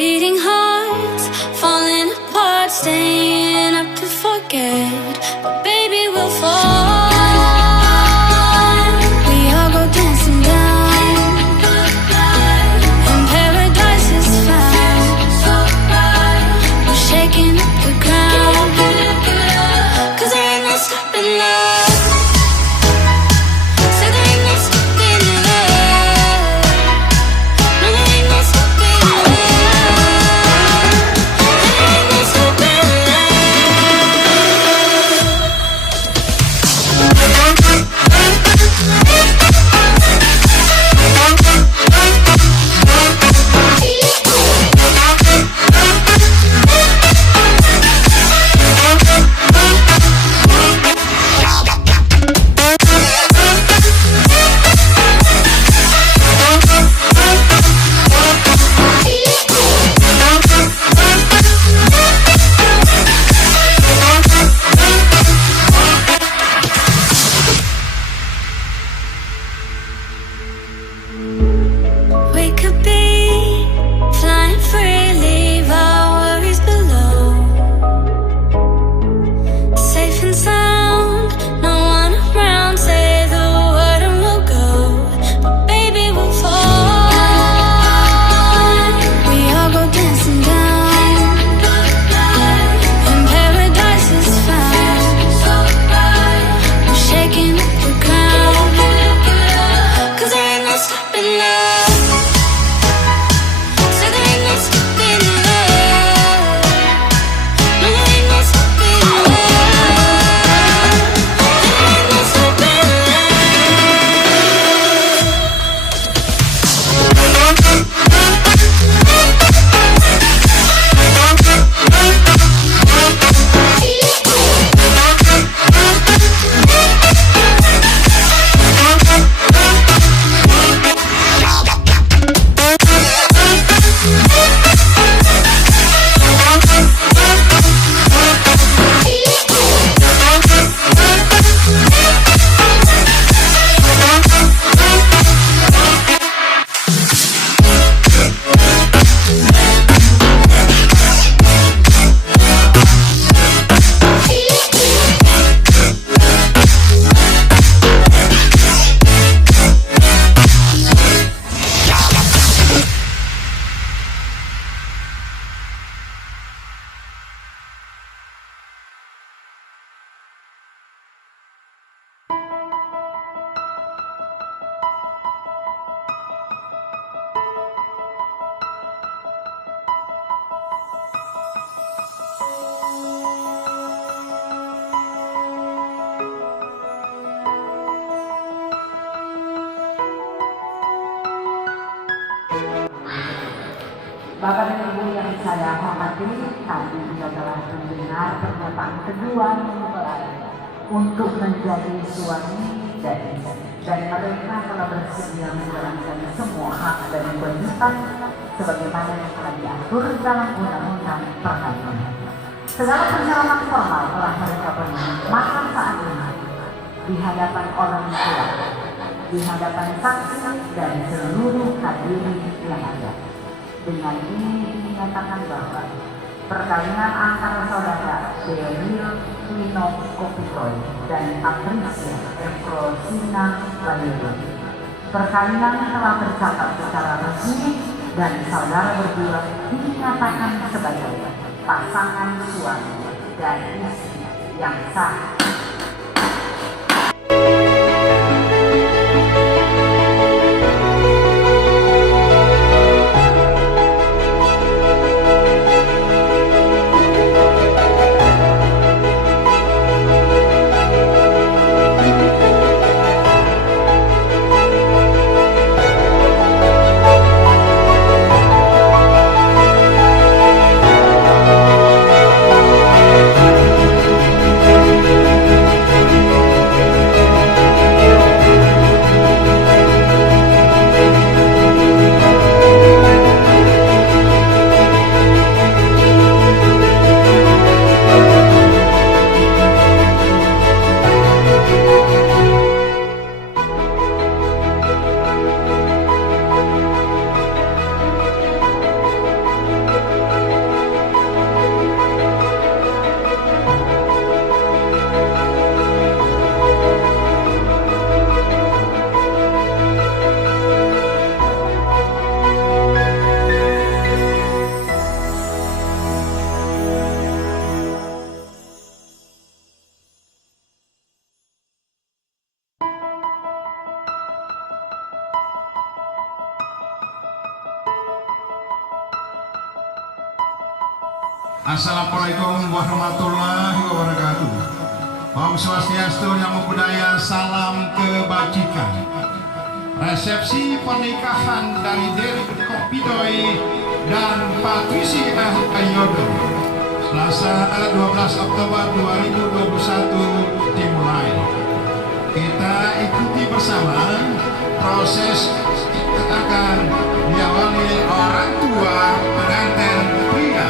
Beating hearts, falling apart, staying up to forget. But baby, we'll fall. We all go dancing down, and paradise is found. We're shaking up the ground, 'cause there ain't no stopping love. So there ain't no stopping love. No, there ain't no stopping love. There ain't no stopping we could be flying free, leave our worries below. Safe and sound, no one around, say the word and we'll go. But baby, we'll fall. We all go dancing down, and paradise is found. We're shaking up the ground, 'cause there ain't no stopping love. So there ain't no stopping love. No, there ain't no stopping love. There ain't no stopping Bapak dan Ibu yang saya hormati, kami juga telah mendengar pernyataan kedua mempelai untuk menjadi suami dan istri. Dan mereka telah bersedia menjalankan semua hak dan kewajiban sebagaimana yang telah diatur dalam undang-undang perkawinan. Segala persyaratan formal telah mereka penuhi, maka saat ini di hadapan orang tua, di hadapan saksi dan seluruh hadirin yang ada. Dengan ini dinyatakan bahwa perkawinan antara saudara Sheryl Wino Kopitoy dan Patricia Efrosina Bayoyo, perkawinan telah tercatat secara resmi dan saudara berdua dinyatakan sebagai pasangan suami dan istri yang sah. Assalamualaikum warahmatullahi wabarakatuh. Om Swastiastu, Namo Buddhaya, salam kebajikan. Resepsi pernikahan dari Derek Kopitoy dan Patricia Ayodo, Selasa 12 Oktober 2021 dimulai. Kita ikuti bersama proses akan diawali orang tua pengantin pria.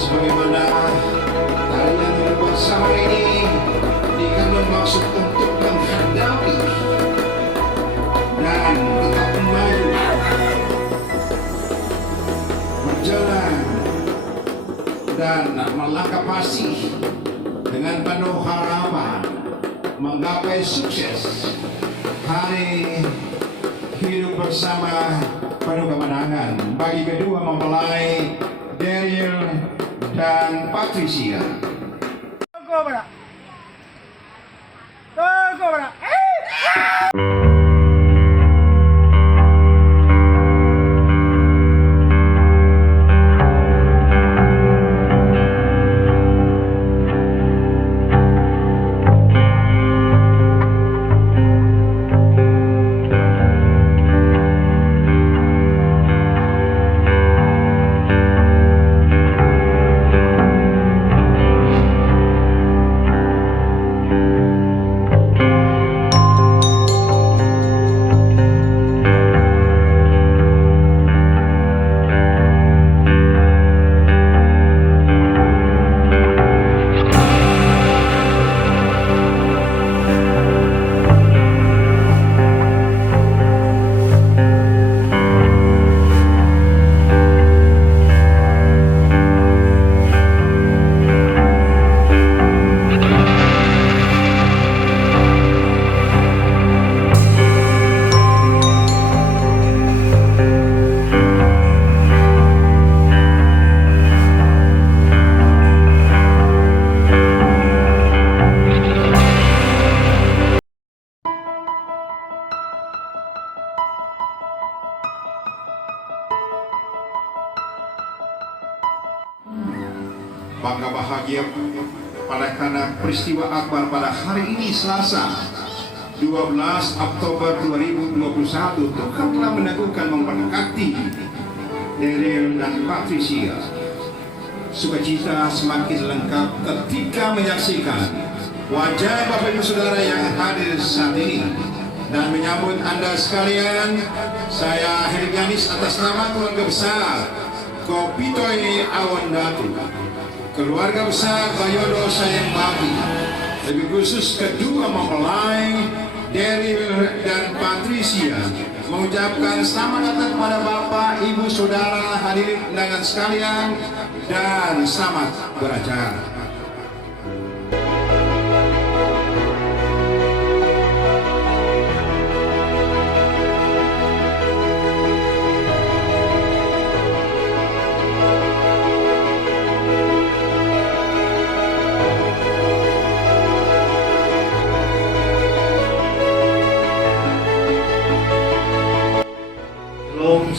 Sebagaimana kalian berbuat sama ini dikandung maksud untuk menghadapi dan tetap maju berjalan dan melangkah pasti dengan penuh harapan menggapai sukses hari hidup bersama penuh kemenangan bagi kedua mempelai Daryl dan Patricia. Bangga bahagia karena peristiwa akbar pada hari ini Selasa 12 Oktober 2021 Tuhan telah meneguhkan memberkati Daryl dan Patricia. Sukacita semakin lengkap ketika menyaksikan wajah Bapak Ibu Saudara yang hadir saat ini. Dan menyambut Anda sekalian, saya Herganis atas nama keluarga besar Kopitoy Awandatu, keluarga besar Bayodo Sayang Bakti, lebih khusus kedua mempelai Daryl dan Patricia, mengucapkan selamat datang kepada Bapak, Ibu, Saudara, hadirin undangan sekalian, dan selamat beracara.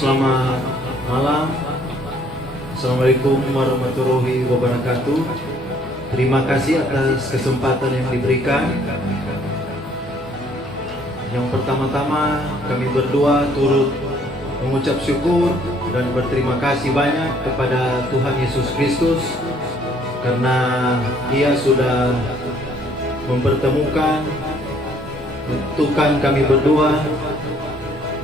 selamat malam. Assalamualaikum warahmatullahi wabarakatuh. Terima kasih atas kesempatan yang diberikan. Yang pertama-tama kami berdua turut mengucap syukur dan berterima kasih banyak kepada Tuhan Yesus Kristus karena Ia sudah mempertemukan, menentukan kami berdua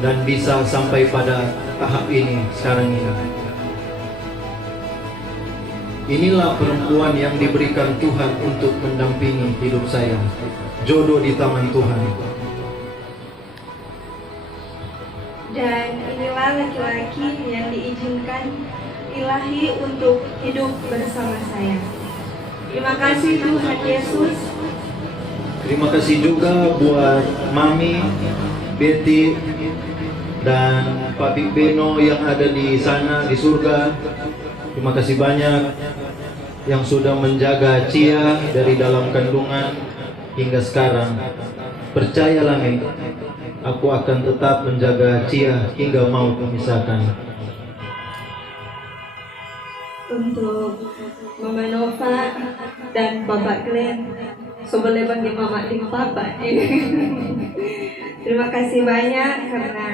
dan bisa sampai pada tahap ini sekarang ini. Inilah perempuan yang diberikan Tuhan untuk mendampingi hidup saya. Jodoh di tangan Tuhan. Dan inilah laki-laki yang diizinkan Ilahi untuk hidup bersama saya. Terima kasih Tuhan Yesus. Terima kasih juga buat Mami, Betty, dan Papi Beno yang ada di sana di surga. Terima kasih banyak yang sudah menjaga Cia dari dalam kandungan hingga sekarang. Percayalah Mi, aku akan tetap menjaga Cia hingga mau memisahkan. Untuk Mama Nova dan Bapak Glenn, so boleh panggil Mama dan Papa. Terima kasih banyak karena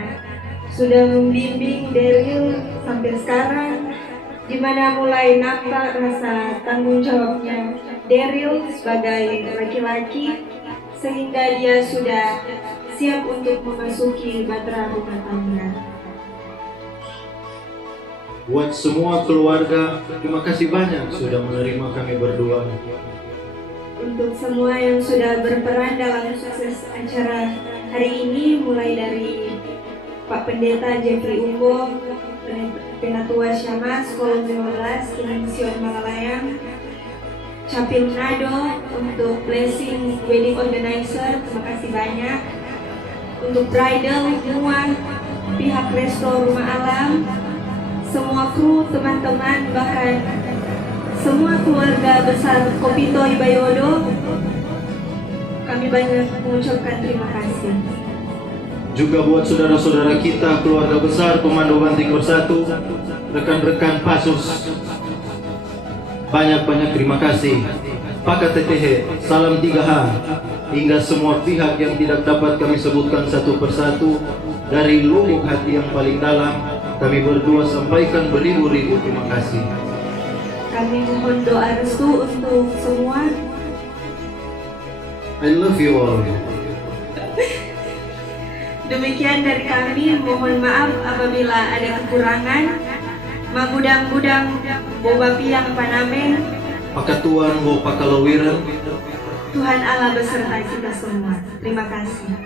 sudah membimbing Daryl sampai sekarang, di mana mulai nampak rasa tanggung jawabnya Daryl sebagai laki-laki, sehingga dia sudah siap untuk memasuki bahtera rumah tangga. Buat semua keluarga, terima kasih banyak sudah menerima kami berdua. Untuk semua yang sudah berperan dalam sukses acara hari ini, mulai dari Pak Pendeta Jeffrey Umbo, Penatua Syamas, Kolom 15, Kinangsion Malalayang, Capil Nado, untuk Blessing Wedding Organizer, terima kasih banyak. Untuk Bridal, semua pihak Resto Rumah Alam, semua kru, teman-teman, bahkan semua keluarga besar Kopito Ibayodo, kami banyak mengucapkan terima kasih. Juga buat saudara-saudara kita, keluarga besar Komando Banting Bersatu, rekan-rekan Pasus, banyak-banyak terima kasih. Pakat Tetehe, salam 3H, hingga semua pihak yang tidak dapat kami sebutkan satu persatu, dari lubuk hati yang paling dalam, kami berdua sampaikan beribu-ribu terima kasih. Kami mohon doa restu untuk semua. I love you all. Demikian dari kami, mohon maaf apabila ada kekurangan. Magudang-gudang boba piang panamen. Pakatuan wo pakalawiran. Tuhan Allah beserta kita semua. Terima kasih.